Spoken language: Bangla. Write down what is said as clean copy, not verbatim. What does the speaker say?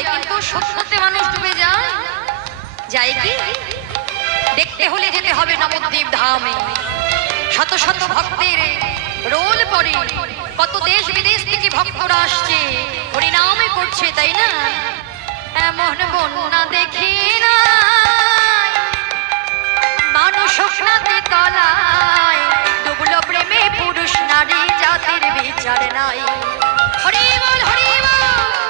যায়, কিন্তু সত্যতে মানুষ ডুবে যায় যায় কি? দেখতে হলে যেতে হবে নবদ্বীপ ধামে। শত শত ভক্তের রোল পড়ে, কত দেশ বিদেশ থেকে ভক্তরা আসছে, হরিনামে করছে, তাই না? এমন বন্যা দেখি না মানুষ স্বপ্নাতে তলায়, ডুবলো প্রেমে পুরুষ নারী জাতির বিচার নাই।